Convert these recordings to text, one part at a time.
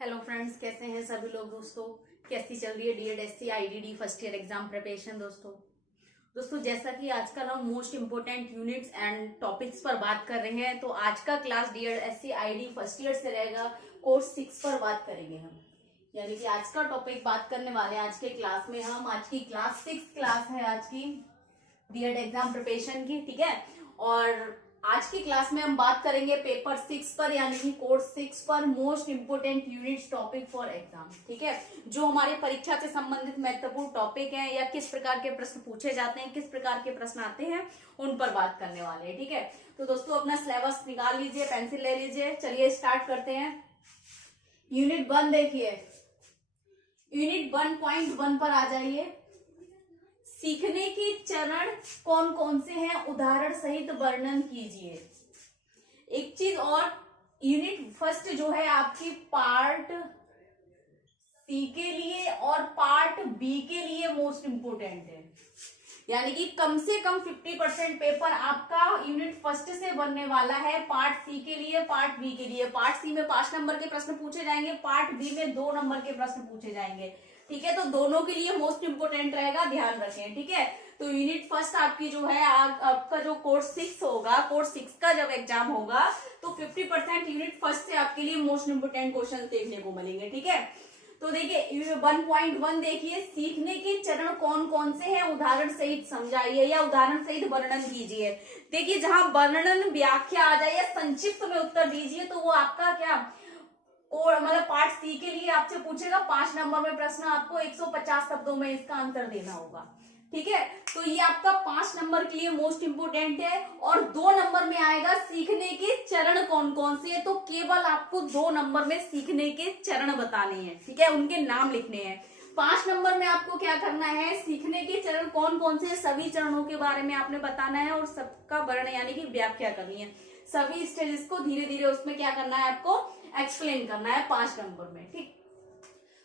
Hello friends, कैसे हैं सभी लोग। दोस्तों, कैसी चल रही है DEd SC IDD first year exam preparation. दोस्तों जैसा कि आजकल हम most important units and topics पर बात कर रहे हैं, तो आज का class DEd SC ID first year से रहेगा। कोर्स 6 पर बात करेंगे हम, यानी कि आज का टॉपिक बात करने वाले हैं आज के क्लास में हम। आज की क्लास 6 क्लास है आज की डीएड एग्जाम प्रिपरेशन की, ठीक है। और आज की क्लास में हम बात करेंगे पेपर 6 पर, यानी कि कोर्स 6 पर, most important units topic for exam, ठीक है। जो हमारे परीक्षा से संबंधित महत्वपूर्ण टॉपिक हैं या किस प्रकार के प्रश्न पूछे जाते हैं, किस प्रकार के प्रश्न आते हैं, उन पर बात करने वाले हैं, ठीक है। तो दोस्तों अपना सिलेबस निकाल लीजिए, पेंसिल ले लीजिए, चलिए स्टार्ट करते हैं। यूनिट 1 देखिए, यूनिट 1.1 पर आ जाइए। सीखने के चरण कौन कौन से हैं, उदाहरण सहित वर्णन कीजिए। एक चीज और, यूनिट फर्स्ट जो है आपकी पार्ट सी के लिए और पार्ट बी के लिए मोस्ट इंपोर्टेंट है, यानी कि कम से कम 50% पेपर आपका यूनिट फर्स्ट से बनने वाला है। पार्ट सी के लिए, पार्ट बी के लिए। पार्ट सी में 5 नंबर के प्रश्न पूछे जाएंगे, पार्ट बी में 2 नंबर के प्रश्न पूछे जाएंगे, ठीक है। तो दोनों के लिए मोस्ट इंपोर्टेंट रहेगा, ध्यान रखें, ठीक है। तो यूनिट फर्स्ट आपकी जो है आपका जो कोर्स 6 होगा, कोर्स 6 का जब एग्जाम होगा तो 50% यूनिट फर्स्ट से आपके लिए मोस्ट इंपोर्टेंट क्वेश्चन देखने को मिलेंगे, ठीक है। तो देखिए 1.1 देखिए, सीखने के चरण कौन कौन से हैं, उदाहरण सहित समझाइए या उदाहरण सहित वर्णन कीजिए। देखिए जहां वर्णन व्याख्या आ जाए या संक्षिप्त में उत्तर दीजिए, तो वो आपका क्या, और मतलब पार्ट सी के लिए आपसे पूछेगा 5 नंबर में प्रश्न, आपको 150 शब्दों में इसका आंसर देना होगा, ठीक है। तो ये आपका 5 नंबर के लिए मोस्ट इंपोर्टेंट है। और 2 नंबर में आएगा सीखने के चरण कौन कौन से है, तो केवल आपको 2 नंबर में सीखने के चरण बताने हैं, ठीक है, उनके नाम लिखने हैं। 5 नंबर में आपको क्या करना है, सीखने के चरण कौन कौन से, सभी चरणों के बारे में आपने बताना है और सबका वर्णन यानी कि व्याख्या करनी है। सभी स्टेजेस को धीरे धीरे उसमें क्या करना है, आपको एक्सप्लेन करना है 5 नंबर में, ठीक।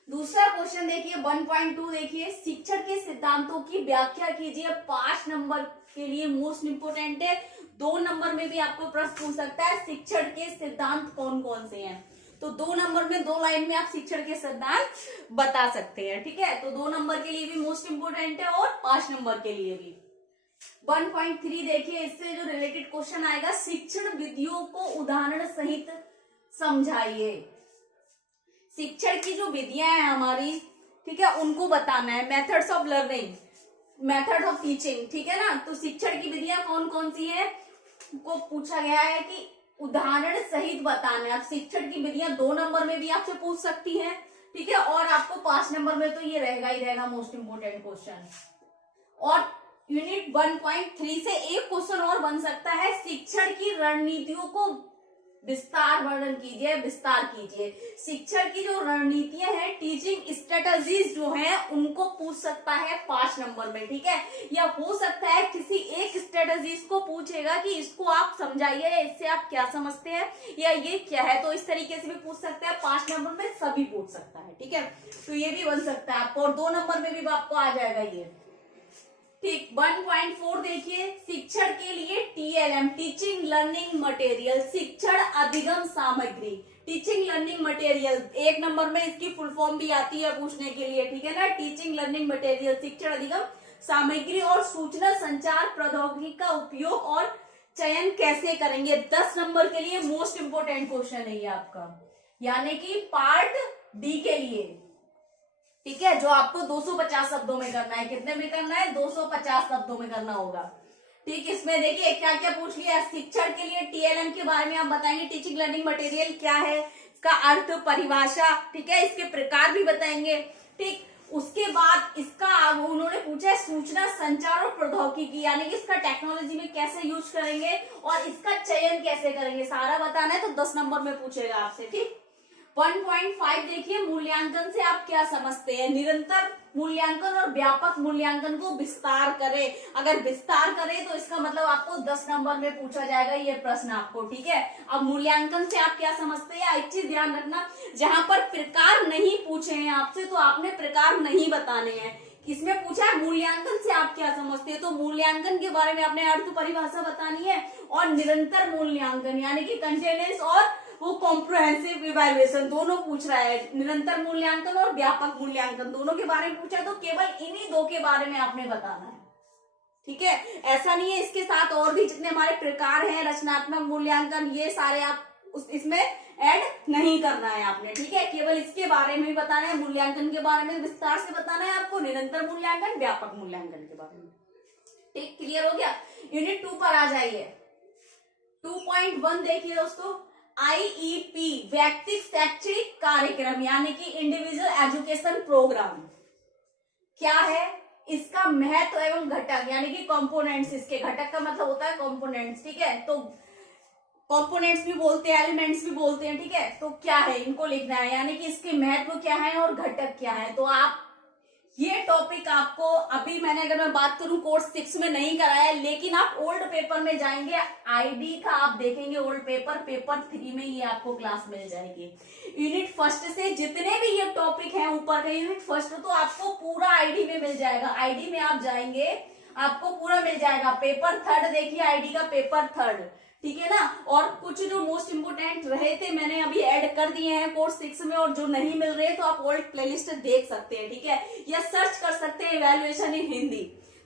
दूसरा क्वेश्चन देखिए 1.2 देखिए, शिक्षण के सिद्धांतों की व्याख्या कीजिए। 5 नंबर के लिए मोस्ट इंपोर्टेंट है। 2 नंबर में भी आपको प्रश्न पूछ सकता है, शिक्षण के सिद्धांत कौन कौन से हैं। तो 2 नंबर में 2 लाइन में आप शिक्षण के सिद्धांत बता सकते हैं, ठीक है। तो 2 नंबर के लिए भी मोस्ट इंपोर्टेंट है और 5 नंबर के लिए भी। 1.3 देखिए, इससे जो रिलेटेड क्वेश्चन आएगा, शिक्षण विधियों को उदाहरण सहित समझाइए। शिक्षण की जो विधियां हैं हमारी, ठीक है, उनको बताना है। Methods of learning, method of teaching, ठीक है ना। तो शिक्षण की विधियां कौन कौन सी है को पूछा गया है कि उदाहरण सहित बताना है। आप शिक्षण की विधियां 2 नंबर में भी आपसे पूछ सकती है, ठीक है, और आपको 5 नंबर में तो ये रहेगा ही रहेगा मोस्ट इंपोर्टेंट क्वेश्चन। और यूनिट 1.3 से एक क्वेश्चन और बन सकता है, शिक्षण की रणनीतियों को विस्तार वर्णन कीजिए, विस्तार कीजिए। शिक्षण की जो रणनीतियां हैं, टीचिंग स्ट्रेटजीज जो हैं, उनको पूछ सकता है 5 नंबर में, ठीक है। या हो सकता है किसी एक स्ट्रेटजीज को पूछेगा कि इसको आप समझाइए, इससे आप क्या समझते हैं या ये क्या है, तो इस तरीके से भी पूछ सकता है। 5 नंबर में सभी पूछ सकता है, ठीक है। तो ये भी बन सकता है आपको, और 2 नंबर में भी आपको आ जाएगा ये, ठीक। 1.4 देखिए, शिक्षण के लिए टीएलएम, टीचिंग लर्निंग मटेरियल, शिक्षण अधिगम सामग्री, टीचिंग लर्निंग मटेरियल। 1 नंबर में इसकी फुल फॉर्म भी आती है पूछने के लिए, ठीक है ना। टीचिंग लर्निंग मटेरियल, शिक्षण अधिगम सामग्री और सूचना संचार प्रौद्योगिकी का उपयोग और चयन कैसे करेंगे। 10 नंबर के लिए मोस्ट इंपोर्टेंट क्वेश्चन है ये आपका, यानी कि पार्ट डी के लिए, ठीक है, जो आपको 250 शब्दों में करना है। कितने में करना है, 250 शब्दों में करना होगा, ठीक। इसमें देखिए क्या क्या पूछ लिया। शिक्षण के लिए टीएलएम के बारे में आप बताएंगे, टीचिंग लर्निंग मटेरियल क्या है, इसका अर्थ, परिभाषा, ठीक है, इसके प्रकार भी बताएंगे, ठीक। उसके बाद इसका उन्होंने पूछा है सूचना संचार और प्रौद्योगिकी, यानी कि इसका टेक्नोलॉजी में कैसे यूज करेंगे और इसका चयन कैसे करेंगे, सारा बताना है। तो 10 नंबर में पूछेगा आपसे, ठीक। 1.5 देखिए, मूल्यांकन से आप क्या समझते हैं। निरंतर मूल्यांकन और व्यापक मूल्यांकन को विस्तार करें। अगर विस्तार करें तो इसका मतलब आपको 10 नंबर में पूछा जाएगा ये प्रश्न आपको, ठीक है। अब मूल्यांकन से आप क्या समझते हैं, एक चीज ध्यान रखना, जहां पर प्रकार नहीं पूछे हैं आपसे तो आपने प्रकार नहीं बताने हैं। किसमें पूछा है, मूल्यांकन से आप क्या समझते हैं, तो मूल्यांकन के बारे में आपने अर्थ परिभाषा बतानी है। और निरंतर मूल्यांकन यानी कि कंटिन्यूअस और वो कॉम्प्रिहेंसिव इवैल्यूएशन दोनों पूछ रहा है, निरंतर मूल्यांकन और व्यापक मूल्यांकन दोनों के बारे में पूछा, तो केवल इन्हीं दो के बारे में आपने बताना है। ठीक है, ऐसा नहीं है, इसके साथ और भी जितने हमारे प्रकार हैं, रचनात्मक मूल्यांकन, ये सारे आप इसमें ऐड नहीं करना है आपने। ठीक है, केवल इसके बारे में ही बताना है, मूल्यांकन के बारे में विस्तार से बताना है आपको, निरंतर मूल्यांकन, व्यापक मूल्यांकन के बारे में। ठीक, क्लियर हो गया। यूनिट 2 पर आ जाइए। 2.1 देखिए दोस्तों, IEP व्यक्तिगत शैक्षणिक कार्यक्रम यानी कि इंडिविजुअल एजुकेशन प्रोग्राम क्या है, इसका महत्व एवं घटक यानी कि कंपोनेंट्स, इसके घटक का मतलब होता है कंपोनेंट्स। ठीक है, तो कंपोनेंट्स भी बोलते हैं, एलिमेंट्स भी बोलते हैं। ठीक है, तो क्या है इनको लिखना है, यानी कि इसके महत्व क्या है और घटक क्या है। तो आप ये टॉपिक आपको अभी मैंने अगर मैं बात करूं कोर्स 6 में नहीं कराया, लेकिन आप ओल्ड पेपर में जाएंगे, आईडी का आप देखेंगे ओल्ड पेपर, पेपर 3 में ये आपको क्लास मिल जाएगी। यूनिट फर्स्ट से जितने भी ये टॉपिक हैं ऊपर के, यूनिट फर्स्ट तो आपको पूरा आईडी में मिल जाएगा। आईडी में आप जाएंगे आपको पूरा मिल जाएगा। पेपर 3 देखिए, आईडी का पेपर 3, ठीक है ना। और कुछ जो मोस्ट इंपोर्टेंट रहे थे मैंने अभी ऐड कर दिए हैं कोर्स 6 में, और जो नहीं मिल रहे तो आप ओल्ड प्लेलिस्ट देख सकते हैं। ठीक है, या सर्च कर सकते हैं इवैल्यूएशन इन हिंदी,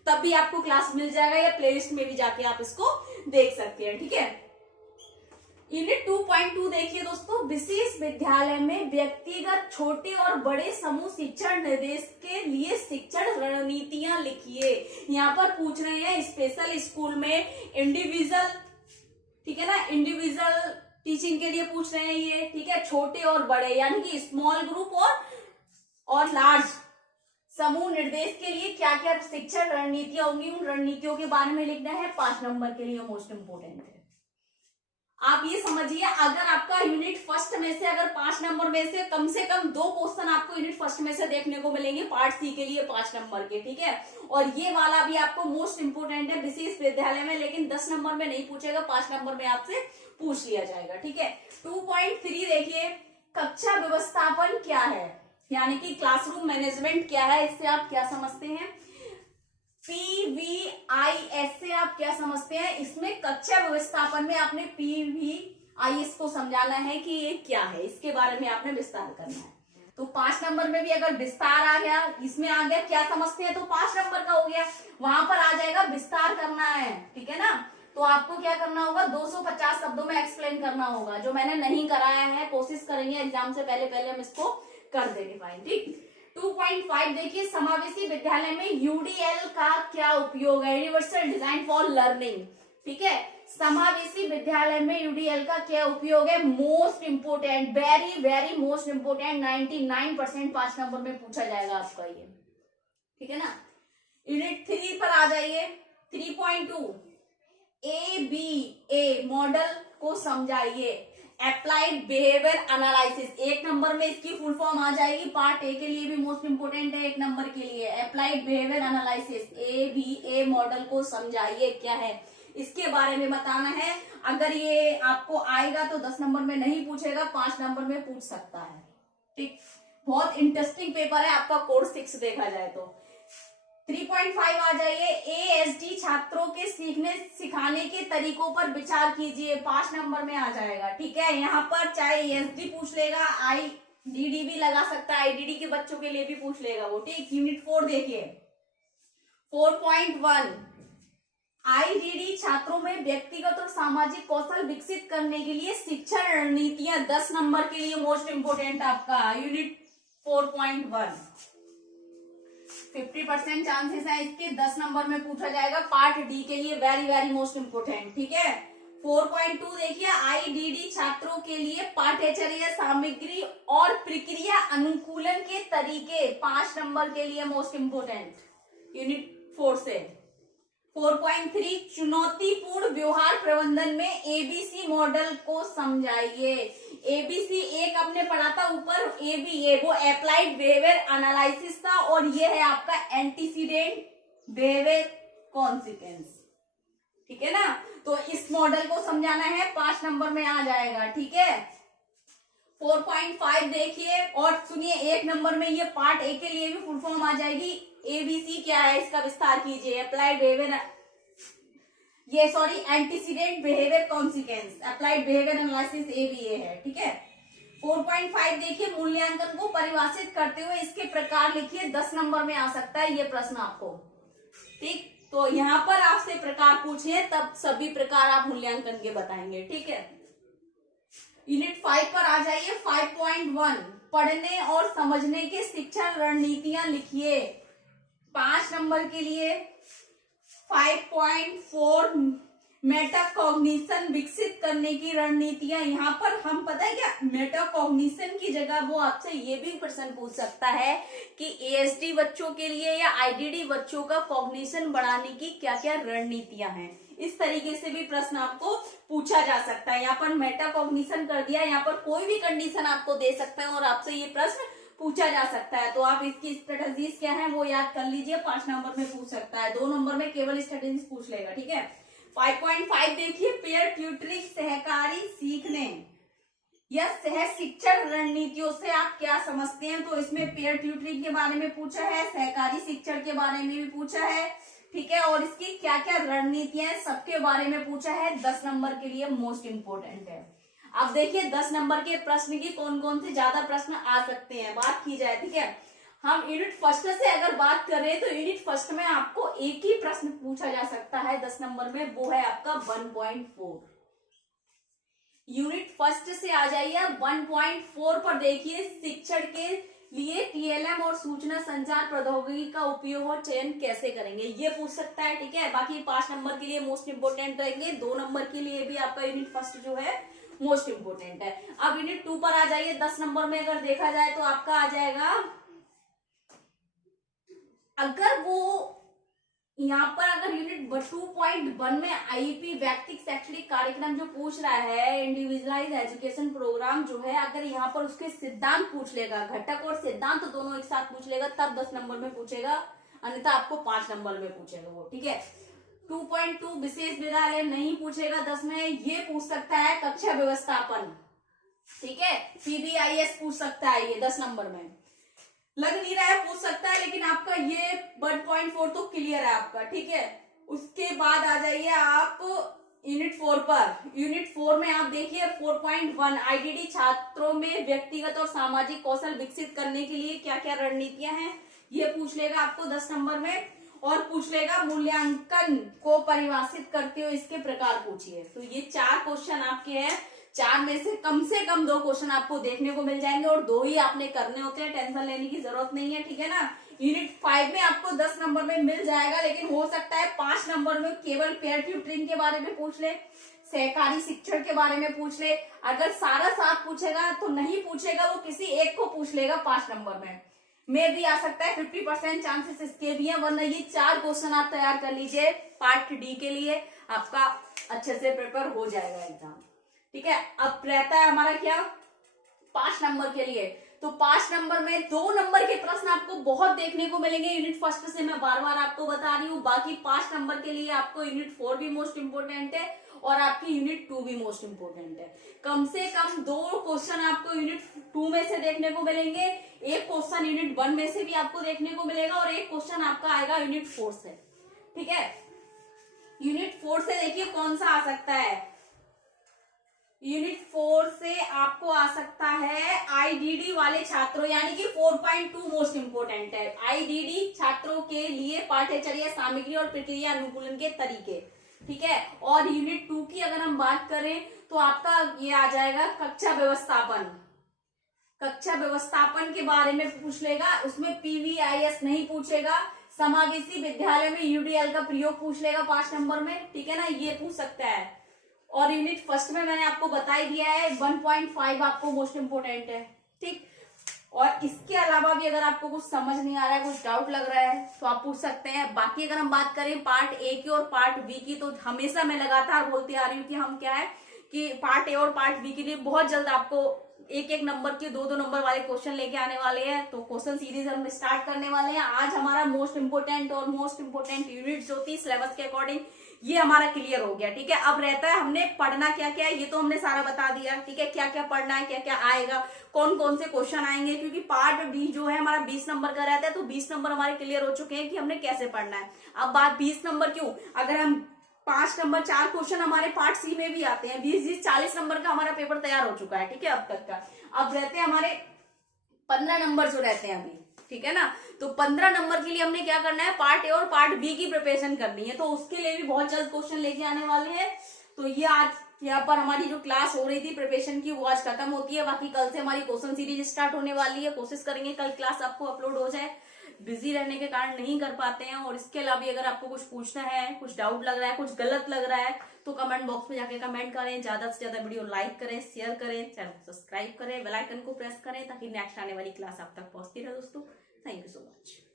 तब भी आपको क्लास मिल जाएगा, या प्लेलिस्ट में भी जाके आप इसको देख सकते हैं। ठीक है, यूनिट 2.2 देखिए दोस्तों, विशेष विद्यालय में व्यक्तिगत छोटे और बड़े समूह शिक्षण निर्देश के लिए शिक्षण रणनीतियां लिखिए। यहाँ पर पूछ रहे हैं स्पेशल स्कूल में इंडिविजुअल, ठीक है ना, इंडिविजुअल टीचिंग के लिए पूछ रहे हैं ये। ठीक है, छोटे और बड़े यानी कि स्मॉल ग्रुप और लार्ज समूह निर्देश के लिए क्या क्या शिक्षण रणनीतियां होंगी, उन रणनीतियों के बारे में लिखना है। 5 नंबर के लिए मोस्ट इंपोर्टेंट है। आप ये समझिए, अगर आपका यूनिट फर्स्ट में से अगर 5 नंबर में से कम 2 क्वेश्चन आपको यूनिट फर्स्ट में से देखने को मिलेंगे पार्ट सी के लिए 5 नंबर के। ठीक है, और ये वाला भी आपको मोस्ट इंपोर्टेंट है विशेष विद्यालय में, लेकिन 10 नंबर में नहीं पूछेगा, 5 नंबर में आपसे पूछ लिया जाएगा। ठीक है, 2.3 देखिए, कक्षा व्यवस्थापन क्या है, यानी कि क्लासरूम मैनेजमेंट क्या है, इससे आप क्या समझते हैं। PVIS से आप क्या समझते हैं। इसमें कक्षा व्यवस्थापन में आपने PVIS को समझाना है कि ये क्या है, इसके बारे में आपने विस्तार करना है। तो 5 नंबर में भी अगर विस्तार आ गया, इसमें आ गया क्या समझते हैं, तो 5 नंबर का हो गया। वहां पर आ जाएगा विस्तार करना है, ठीक है ना। तो आपको क्या करना होगा, 250 शब्दों में एक्सप्लेन करना होगा, जो मैंने नहीं कराया है, कोशिश करेंगे एग्जाम से पहले हम इसको कर देंगे फाइन। ठीक, 2.5 देखिए, समावेशी विद्यालय में यूडीएल का क्या उपयोग है, यूनिवर्सल डिजाइन फॉर लर्निंग। ठीक है, समावेशी विद्यालय में यूडीएल का क्या उपयोग है, most important, very very most important, 99% 5 number में पूछा जाएगा आपका ये। ठीक है ना। यूनिट 3 पर आ जाइए, 3.2 ABA मॉडल को समझाइए, अप्लाइड बिहेवियर एनालिसिस। 1 नंबर में इसकी फुल फॉर्म आ जाएगी, पार्ट ए के लिए भी मोस्ट इंपोर्टेंट है 1 नंबर के लिए, applied behaviour analysis. ABA model को समझाइए क्या है, इसके बारे में बताना है। अगर ये आपको आएगा तो 10 नंबर में नहीं पूछेगा, 5 नंबर में पूछ सकता है। ठीक, बहुत इंटरेस्टिंग पेपर है आपका कोर्स 6 देखा जाए तो। 3.5 आ जाइए, ASD छात्रों के सीखने सिखाने के तरीकों पर विचार कीजिए, 5 नंबर में आ जाएगा। ठीक है, यहाँ पर चाहे ASD पूछ लेगा, IDD भी लगा सकता है, IDD के बच्चों के लिए भी पूछ लेगा वो। ठीक, यूनिट 4 देखिए, 4.1 IDD छात्रों में व्यक्तिगत और सामाजिक कौशल विकसित करने के लिए शिक्षण रणनीतियां, 10 नंबर के लिए मोस्ट इंपोर्टेंट आपका यूनिट 4.1। 50% चांसेस है इसके 10 नंबर में पूछा जाएगा, पार्ट डी के लिए वेरी वेरी मोस्ट इंपोर्टेंट। ठीक है, 4.2 देखिए, IDD छात्रों के लिए पाठ्यचर्या सामग्री और प्रक्रिया अनुकूलन के तरीके, 5 नंबर के लिए मोस्ट इंपोर्टेंट यूनिट 4 से। 4.3 चुनौतीपूर्ण व्यवहार प्रबंधन में ABC मॉडल को समझाइए। ABC एक आपने पढ़ा था ऊपर, ABA वो अप्लाइड बिहेवियर एनालिसिस था, और ये है आपका एंटीसीडेंट बिहेवियर कॉन्सिक्वेंस। ठीक है ना, तो इस मॉडल को समझाना है, 5 नंबर में आ जाएगा। ठीक है, 4.5 देखिए और सुनिए, 1 नंबर में ये पार्ट ए के लिए भी फुल फॉर्म आ जाएगी। ABC क्या है, इसका विस्तार कीजिए, अप्लाइड बिहेवियर। ये sorry antecedent behaviour consequence, applied behaviour analysis A भी ये है, ठीक है। 4.5 देखिए, मूल्यांकन को परिभाषित करते हुए इसके प्रकार लिखिए, 10 नंबर में आ सकता है ये प्रश्न आपको, ठीक। तो यहाँ पर आपसे प्रकार पूछे तब सभी प्रकार आप मूल्यांकन के बताएंगे, ठीक है। यूनिट 5 पर आ जाइए। 5.1 पढ़ने और समझने के शिक्षण रणनीतियां लिखिए, 5 नंबर के लिए। 5.4 मेटाकॉग्निशन विकसित करने की रणनीतियां, यहाँ पर हम पता है क्या, मेटाकॉग्निशन की जगह वो आपसे ये भी प्रश्न पूछ सकता है कि एएसडी बच्चों के लिए या आईडीडी बच्चों का कॉग्निशन बढ़ाने की क्या क्या रणनीतियां हैं, इस तरीके से भी प्रश्न आपको पूछा जा सकता है। यहाँ पर मेटाकॉग्निशन कर दिया, यहाँ पर कोई भी कंडीशन आपको दे सकता है और आपसे ये प्रश्न पूछा जा सकता है। तो आप इसकी स्ट्रेटेजीज क्या है वो याद कर लीजिए, 5 नंबर में पूछ सकता है, 2 नंबर में केवल स्ट्रेटेजीज पूछ लेगा, ठीक है। 5.5 देखिए, पेयर ट्यूटरिंग सहकारी सीखने या सह शिक्षण रणनीतियों से आप क्या समझते हैं। तो इसमें पेयर ट्यूटरिंग के बारे में पूछा है, सहकारी शिक्षण के बारे में भी पूछा है, ठीक है, और इसकी क्या क्या रणनीतियां सबके बारे में पूछा है। 10 नंबर के लिए मोस्ट इंपोर्टेंट है। अब देखिए 10 नंबर के प्रश्न की कौन कौन से ज्यादा प्रश्न आ सकते हैं, बात की जाए, ठीक है। हम यूनिट फर्स्ट से अगर बात करें तो यूनिट फर्स्ट में आपको एक ही प्रश्न पूछा जा सकता है 10 नंबर में, वो है आपका 1.4। यूनिट फर्स्ट से आ जाइए। 1.4 पर देखिए, शिक्षण के लिए टीएलएम और सूचना संचार प्रौद्योगिकी का उपयोग और चयन कैसे करेंगे, ये पूछ सकता है, ठीक है। बाकी 5 नंबर के लिए मोस्ट इंपोर्टेंट रहेंगे, 2 नंबर के लिए भी आपका यूनिट फर्स्ट जो है मोस्ट इंपोर्टेंट है। अब यूनिट 2 पर आ जाइए। 10 नंबर में अगर देखा जाए तो आपका आ जाएगा, अगर वो यहाँ पर अगर यूनिट 2.1 में आईपी व्यक्तिगत शैक्षणिक कार्यक्रम जो पूछ रहा है, इंडिविजुअलाइज एजुकेशन प्रोग्राम जो है, अगर यहाँ पर उसके सिद्धांत पूछ लेगा, घटक और सिद्धांत तो दोनों एक साथ पूछ लेगा, तब 10 नंबर में पूछेगा, अन्यथा आपको 5 नंबर में पूछेगा वो, ठीक है। 2.2 विशेष विद्यालय नहीं पूछेगा 10 में, ये पूछ सकता है कक्षा व्यवस्थापन, ठीक है, पीबीआईएस पूछ सकता है ये 10 नंबर में। लग नहीं रहा है पूछ सकता है, लेकिन आपका ये 1.4 तो क्लियर है आपका, ठीक है। उसके बाद आ जाइए आप यूनिट 4 पर। यूनिट 4 में आप देखिए 4.1 आईडीडी छात्रों में व्यक्तिगत और सामाजिक कौशल विकसित करने के लिए क्या क्या रणनीतियां हैं, ये पूछ लेगा आपको 10 नंबर में। और पूछ लेगा मूल्यांकन को परिभाषित करते हुए इसके प्रकार पूछिए। तो ये 4 क्वेश्चन आपके हैं, 4 में से कम 2 क्वेश्चन आपको देखने को मिल जाएंगे और 2 ही आपने करने होते हैं, टेंशन लेने की जरूरत नहीं है, ठीक है ना। यूनिट 5 में आपको 10 नंबर में मिल जाएगा, लेकिन हो सकता है 5 नंबर में केवल पेयर ट्यूटरिंग के बारे में पूछ ले, सहकारी शिक्षण के बारे में पूछ ले। अगर सारा साथ पूछेगा तो नहीं पूछेगा, वो किसी एक को पूछ लेगा 5 नंबर में भी आ सकता है, 50% चांसेस इसके भी हैं, वरना ये 4 क्वेश्चन आप तैयार कर लीजिए पार्ट डी के लिए, आपका अच्छे से प्रिपेयर हो जाएगा एग्जाम, ठीक है। अब रहता है हमारा क्या 5 नंबर के लिए। तो 5 नंबर में 2 नंबर के प्रश्न आपको बहुत देखने को मिलेंगे यूनिट फर्स्ट से, मैं बार बार आपको बता रही हूँ। बाकी 5 नंबर के लिए आपको यूनिट 4 भी मोस्ट इंपोर्टेंट है और आपकी यूनिट 2 भी मोस्ट इंपोर्टेंट है। कम से कम 2 क्वेश्चन आपको यूनिट 2 में से देखने को मिलेंगे, एक क्वेश्चन यूनिट 1 में से भी आपको देखने को मिलेगा और एक क्वेश्चन आपका आएगा यूनिट 4 से, ठीक है। यूनिट 4 से देखिए कौन सा आ सकता है। यूनिट 4 से आपको आ सकता है आईडीडी वाले छात्रों, यानी कि 4.2 मोस्ट इंपोर्टेंट है। आईडीडी छात्रों के लिए पाठ्यचर्या सामग्री और प्रक्रिया अनुकूलन के तरीके, ठीक है। और यूनिट 2 की अगर हम बात करें तो आपका ये आ जाएगा कक्षा व्यवस्थापन। कक्षा व्यवस्थापन के बारे में पूछ लेगा, उसमें पीवीआईएस नहीं पूछेगा, समावेशी विद्यालय में यूडीएल का प्रयोग पूछ लेगा 5 नंबर में, ठीक है ना, ये पूछ सकता है। और यूनिट फर्स्ट में मैंने आपको बता ही दिया है 1.5 आपको मोस्ट इंपोर्टेंट है, ठीक। और इसके अलावा भी अगर आपको कुछ समझ नहीं आ रहा है, कुछ डाउट लग रहा है तो आप पूछ सकते हैं। बाकी अगर हम बात करें पार्ट ए की और पार्ट बी की, तो हमेशा मैं लगातार बोलती आ रही हूँ कि हम क्या है कि पार्ट ए और पार्ट बी के लिए बहुत जल्द आपको 1-1 नंबर के 2-2 नंबर वाले क्वेश्चन लेके आने वाले हैं। तो क्वेश्चन सीरीज हम स्टार्ट करने वाले हैं। आज हमारा मोस्ट इंपोर्टेंट और मोस्ट इंपोर्टेंट यूनिट जो थी सिलेबस के अकॉर्डिंग ये हमारा क्लियर हो गया, ठीक है। अब रहता है हमने पढ़ना क्या क्या है, ये तो हमने सारा बता दिया, ठीक है। क्या क्या पढ़ना है, क्या क्या आएगा, कौन कौन से क्वेश्चन आएंगे, क्योंकि पार्ट बी जो है हमारा 20 नंबर का रहता है, तो 20 नंबर हमारे क्लियर हो चुके हैं कि हमने कैसे पढ़ना है। अब बात 20 नंबर क्यों, अगर हम 5 नंबर 4 क्वेश्चन हमारे पार्ट सी में भी आते हैं। 20 40 नंबर का हमारा पेपर तैयार हो चुका है, ठीक है अब तक का। अब रहते हैं हमारे 15 नंबर जो रहते हैं अभी, ठीक है ना। तो 15 नंबर के लिए हमने क्या करना है, पार्ट ए और पार्ट बी की प्रिपरेशन करनी है। तो उसके लिए भी बहुत जल्द क्वेश्चन लेके आने वाले हैं। तो ये आज यहाँ पर हमारी जो क्लास हो रही थी प्रिपरेशन की वो आज खत्म होती है। बाकी कल से हमारी क्वेश्चन सीरीज स्टार्ट होने वाली है। कोशिश करेंगे कल क्लास आपको अपलोड हो जाए, बिजी रहने के कारण नहीं कर पाते हैं। और इसके अलावा अगर आपको कुछ पूछना है, कुछ डाउट लग रहा है, कुछ गलत लग रहा है, तो कमेंट बॉक्स में जाके कमेंट करें। ज्यादा से ज्यादा वीडियो लाइक करें, शेयर करें, चैनल को सब्सक्राइब करें, बेल आइकन को प्रेस करें ताकि नेक्स्ट आने वाली क्लास आप तक पहुंचती रहे दोस्तों। Thank you so much.